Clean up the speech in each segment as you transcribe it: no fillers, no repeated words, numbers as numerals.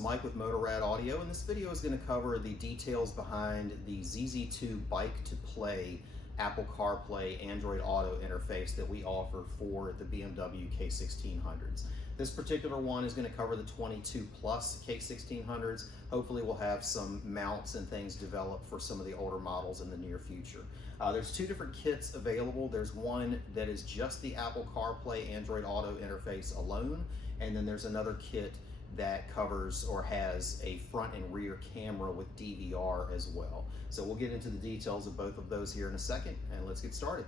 Mike with Motorrad Audio, and this video is going to cover the details behind the ZZ-2 Bike2Play Apple CarPlay Android Auto interface that we offer for the BMW K1600s. This particular one is going to cover the 22 plus K1600s. Hopefully we'll have some mounts and things developed for some of the older models in the near future. There's two different kits available. There's one that is just the Apple CarPlay Android Auto interface alone, and then there's another kit that covers or has a front and rear camera with DVR as well. So we'll get into the details of both of those here in a second, and let's get started.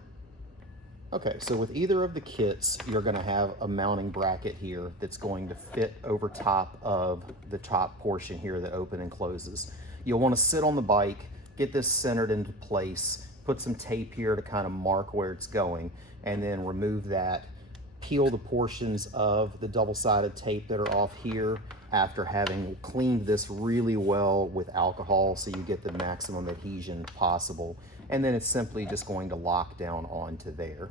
Okay, so with either of the kits, you're going to have a mounting bracket here that's going to fit over top of the top portion here that open and closes. You'll want to sit on the bike, get this centered into place, put some tape here to kind of mark where it's going, and then remove that. Peel the portions of the double-sided tape that are off here after having cleaned this really well with alcohol so you get the maximum adhesion possible. And then it's simply just going to lock down onto there.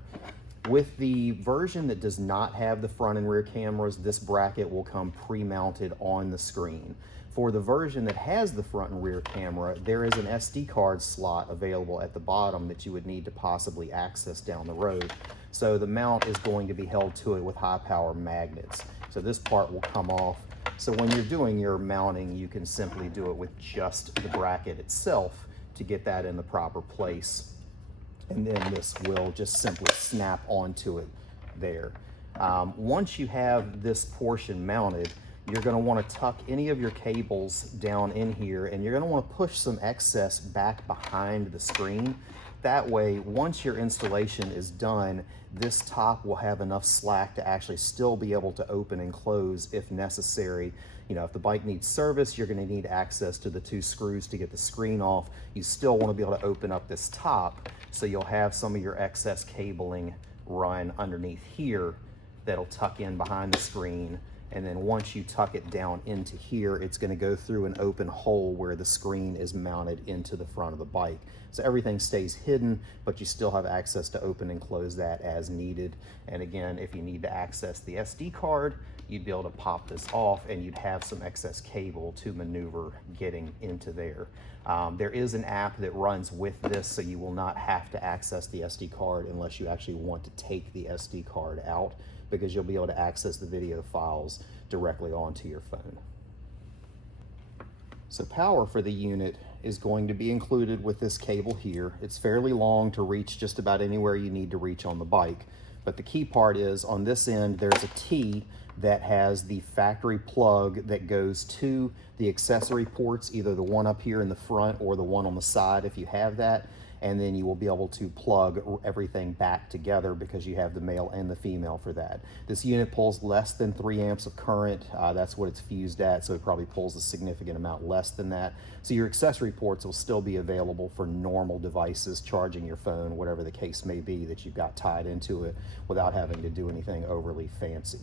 With the version that does not have the front and rear cameras, this bracket will come pre-mounted on the screen. For the version that has the front and rear camera, there is an SD card slot available at the bottom that you would need to possibly access down the road. So the mount is going to be held to it with high power magnets. So this part will come off. So when you're doing your mounting, you can simply do it with just the bracket itself to get that in the proper place. And then this will just simply snap onto it there. Once you have this portion mounted, you're going to want to tuck any of your cables down in here, and you're going to want to push some excess back behind the screen. That way, once your installation is done, this top will have enough slack to actually still be able to open and close if necessary. You know, if the bike needs service, you're going to need access to the two screws to get the screen off. You still want to be able to open up this top, so you'll have some of your excess cabling run underneath here that'll tuck in behind the screen. And then once you tuck it down into here, it's going to go through an open hole where the screen is mounted into the front of the bike. So everything stays hidden, but you still have access to open and close that as needed. And again, if you need to access the SD card, you'd be able to pop this off and you'd have some excess cable to maneuver getting into there. There is an app that runs with this, so you will not have to access the SD card unless you actually want to take the SD card out, because you'll be able to access the video files directly onto your phone. So power for the unit is going to be included with this cable here. It's fairly long to reach just about anywhere you need to reach on the bike. But the key part is on this end, there's a T that has the factory plug that goes to the accessory ports, either the one up here in the front or the one on the side if you have that. And then you will be able to plug everything back together because you have the male and the female for that. This unit pulls less than 3 amps of current. That's what it's fused at, so it probably pulls a significant amount less than that. So your accessory ports will still be available for normal devices, charging your phone, whatever the case may be that you've got tied into it, without having to do anything overly fancy.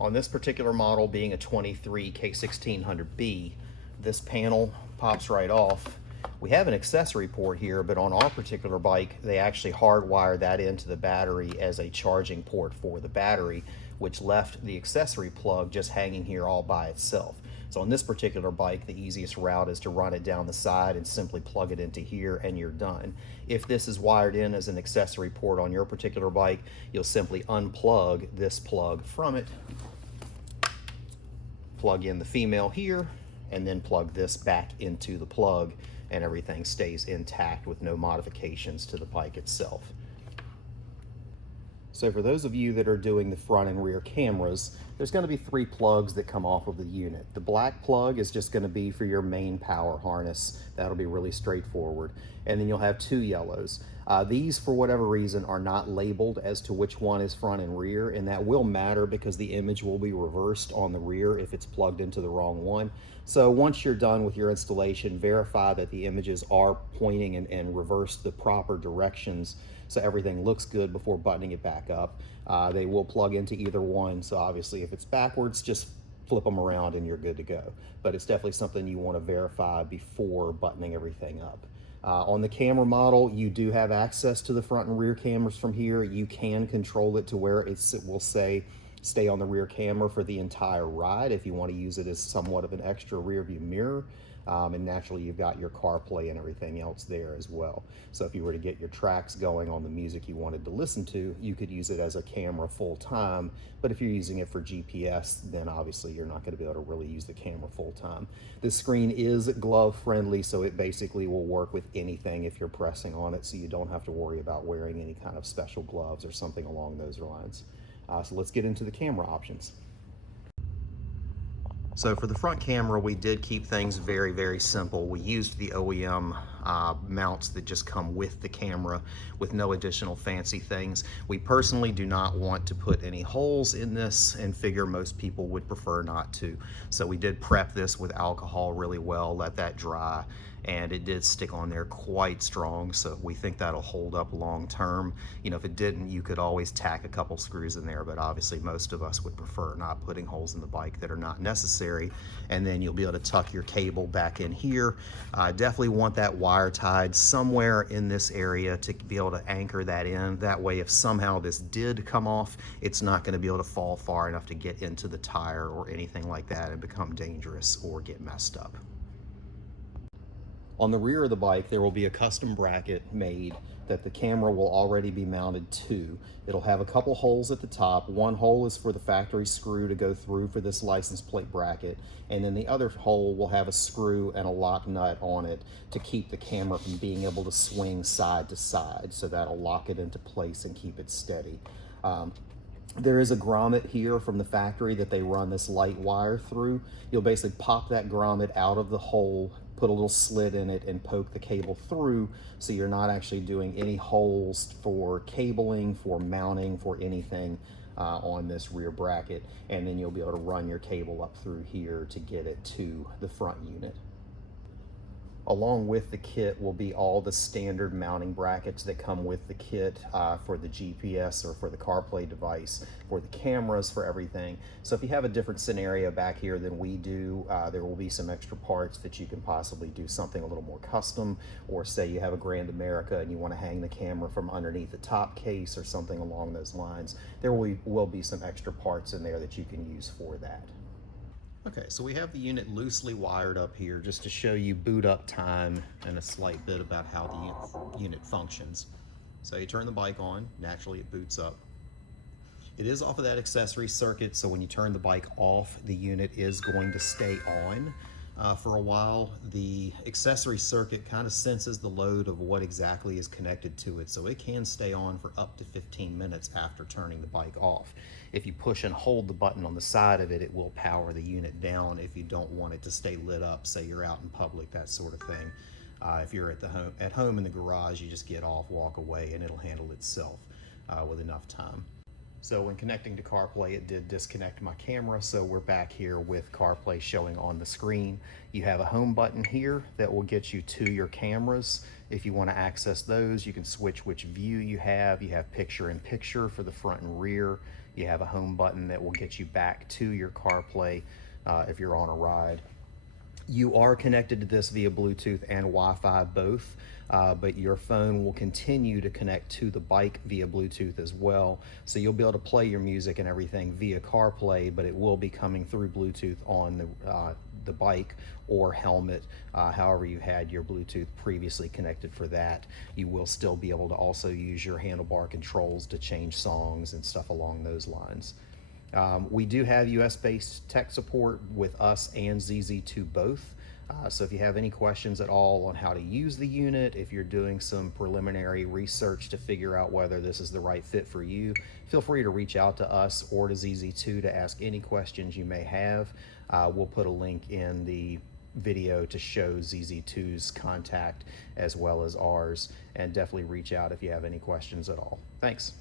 On this particular model, being a 23 K1600B, this panel pops right off. We have an accessory port here, but on our particular bike, they actually hardwired that into the battery as a charging port for the battery, which left the accessory plug just hanging here all by itself. So on this particular bike, the easiest route is to run it down the side and simply plug it into here and you're done. If this is wired in as an accessory port on your particular bike, you'll simply unplug this plug from it, plug in the female here, and then plug this back into the plug, and everything stays intact with no modifications to the bike itself. So for those of you that are doing the front and rear cameras, there's going to be 3 plugs that come off of the unit. The black plug is just going to be for your main power harness. That'll be really straightforward. And then you'll have 2 yellows. These, for whatever reason, are not labeled as to which one is front and rear, and that will matter because the image will be reversed on the rear if it's plugged into the wrong one. So once you're done with your installation, verify that the images are pointing and reverse the proper directions so everything looks good before buttoning it back up. They will plug into either one, so obviously if it's backwards, just flip them around and you're good to go. But it's definitely something you want to verify before buttoning everything up. On the camera model, you do have access to the front and rear cameras from here. You can control it to where it will say stay on the rear camera for the entire ride if you want to use it as somewhat of an extra rear view mirror. And naturally you've got your CarPlay and everything else there as well. So if you were to get your tracks going on the music you wanted to listen to, you could use it as a camera full time. But if you're using it for GPS, then obviously you're not going to be able to really use the camera full time. This screen is glove friendly, so it basically will work with anything if you're pressing on it, so you don't have to worry about wearing any kind of special gloves or something along those lines. So let's get into the camera options. So for the front camera, we did keep things very, very simple. We used the OEM mounts that just come with the camera with no additional fancy things. We personally do not want to put any holes in this and figure most people would prefer not to. So we did prep this with alcohol really well, let that dry, and it did stick on there quite strong, so we think that'll hold up long term. You know, if it didn't, you could always tack a couple screws in there, but obviously most of us would prefer not putting holes in the bike that are not necessary. And then you'll be able to tuck your cable back in here. Definitely want that wire tied somewhere in this area to be able to anchor that in. That way, if somehow this did come off, it's not going to be able to fall far enough to get into the tire or anything like that and become dangerous or get messed up. On the rear of the bike, there will be a custom bracket made that the camera will already be mounted to. It'll have a couple holes at the top. One hole is for the factory screw to go through for this license plate bracket, and then the other hole will have a screw and a lock nut on it to keep the camera from being able to swing side to side. So that'll lock it into place and keep it steady. There is a grommet here from the factory that they run this light wire through. You'll basically pop that grommet out of the hole, put a little slit in it, and poke the cable through, so you're not actually doing any holes for cabling, for mounting, for anything on this rear bracket. And then you'll be able to run your cable up through here to get it to the front unit. Along with the kit will be all the standard mounting brackets that come with the kit for the GPS or for the CarPlay device, for the cameras, for everything. So if you have a different scenario back here than we do, there will be some extra parts that you can possibly do something a little more custom, or say you have a Grand America and you want to hang the camera from underneath the top case or something along those lines. There will be some extra parts in there that you can use for that. Okay, so we have the unit loosely wired up here just to show you boot up time and a slight bit about how the unit functions. So you turn the bike on, naturally it boots up. It is off of that accessory circuit, so when you turn the bike off, the unit is going to stay on for a while. The accessory circuit kind of senses the load of what exactly is connected to it, so it can stay on for up to 15 minutes after turning the bike off. If you push and hold the button on the side of it, it will power the unit down if you don't want it to stay lit up, say you're out in public, that sort of thing. If you're at home in the garage, you just get off, walk away, and it'll handle itself with enough time. So when connecting to CarPlay, it did disconnect my camera, so we're back here with CarPlay showing on the screen. You have a home button here that will get you to your cameras. If you want to access those, you can switch which view you have. You have picture-in-picture for the front and rear. You have a home button that will get you back to your CarPlay if you're on a ride. You are connected to this via Bluetooth and Wi-Fi both, but your phone will continue to connect to the bike via Bluetooth as well. So you'll be able to play your music and everything via CarPlay, but it will be coming through Bluetooth on the bike or helmet. However you had your Bluetooth previously connected for that, you will still be able to also use your handlebar controls to change songs and stuff along those lines. We do have US-based tech support with us and ZZ-2 both. So if you have any questions at all on how to use the unit, if you're doing some preliminary research to figure out whether this is the right fit for you, feel free to reach out to us or to ZZ-2 to ask any questions you may have. We'll put a link in the video to show ZZ-2's contact as well as ours, and definitely reach out if you have any questions at all. Thanks.